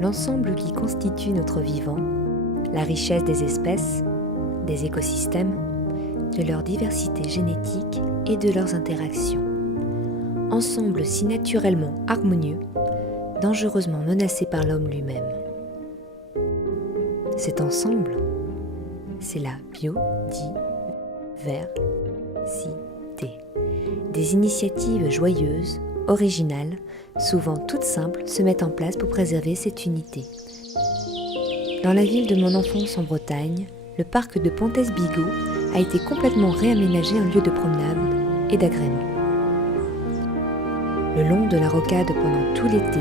L'ensemble qui constitue notre vivant, la richesse des espèces, des écosystèmes, de leur diversité génétique et de leurs interactions. Ensemble si naturellement harmonieux, dangereusement menacé par l'homme lui-même. Cet ensemble, c'est la biodiversité. Des initiatives joyeuses, originales, souvent toutes simples, se mettent en place pour préserver cette unité. Dans la ville de mon enfance en Bretagne, le parc de Pontès-Bigot a été complètement réaménagé en lieu de promenade et d'agrément. Le long de la rocade pendant tout l'été,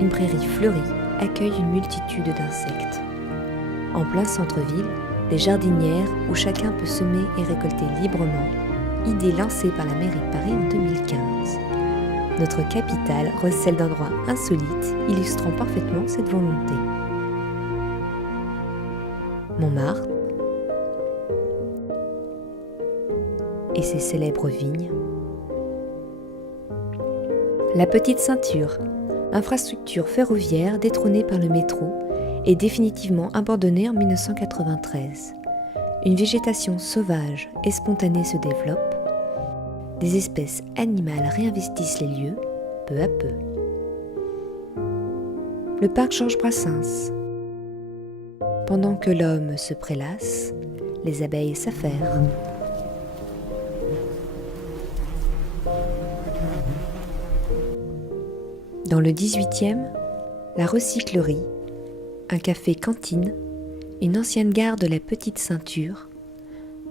une prairie fleurie accueille une multitude d'insectes. En plein centre-ville, des jardinières où chacun peut semer et récolter librement, idée lancée par la mairie de Paris en 2015. Notre capitale recèle d'endroits insolites, illustrant parfaitement cette volonté. Montmartre et ses célèbres vignes. La Petite Ceinture, infrastructure ferroviaire détrônée par le métro, est définitivement abandonnée en 1993. Une végétation sauvage et spontanée se développe. Des espèces animales réinvestissent les lieux, peu à peu. Le parc Georges Brassens. Pendant que l'homme se prélasse, les abeilles s'affairent. Dans le 18e, la recyclerie, un café-cantine, une ancienne gare de la Petite Ceinture,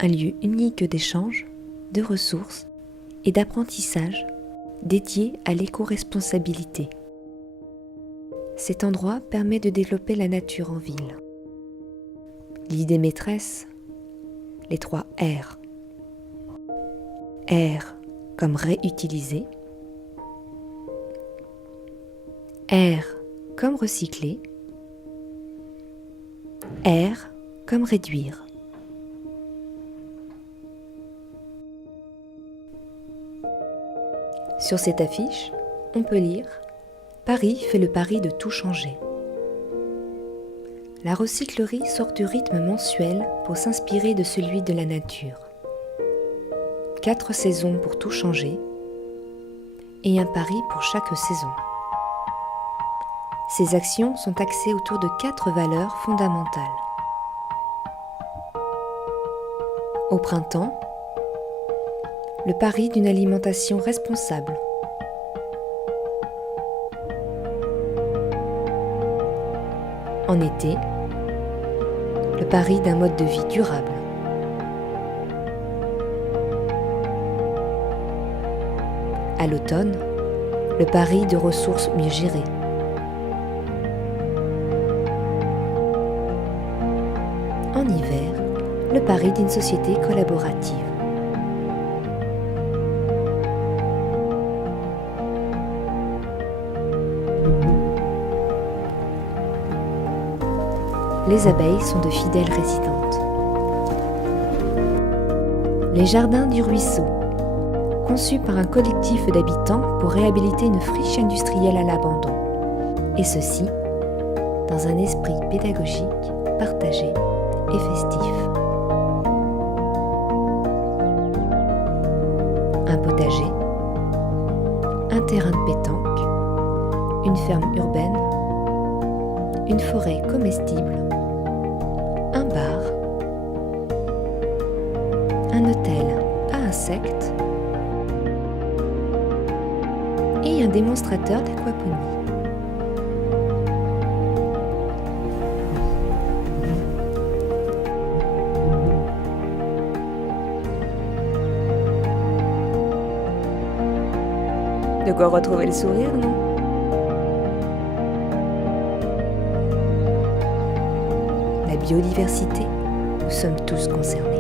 un lieu unique d'échange, de ressources et d'apprentissage dédié à l'éco-responsabilité. Cet endroit permet de développer la nature en ville. L'idée maîtresse, les 3 R. R comme réutiliser, R comme recycler, R comme réduire. Sur cette affiche, on peut lire « Paris fait le pari de tout changer ». La recyclerie sort du rythme mensuel pour s'inspirer de celui de la nature. 4 saisons pour tout changer et un pari pour chaque saison. Ces actions sont axées autour de 4 valeurs fondamentales. Au printemps, le pari d'une alimentation responsable. En été, le pari d'un mode de vie durable. À l'automne, le pari de ressources mieux gérées. En hiver, le pari d'une société collaborative. Les abeilles sont de fidèles résidentes. Les jardins du ruisseau, conçus par un collectif d'habitants pour réhabiliter une friche industrielle à l'abandon. Et ceci, dans un esprit pédagogique, partagé et festif. Un potager, un terrain de pétanque, une ferme urbaine, une forêt comestible, un bar, un hôtel à insectes et un démonstrateur d'aquaponie. De quoi retrouver le sourire, non? La biodiversité, nous sommes tous concernés.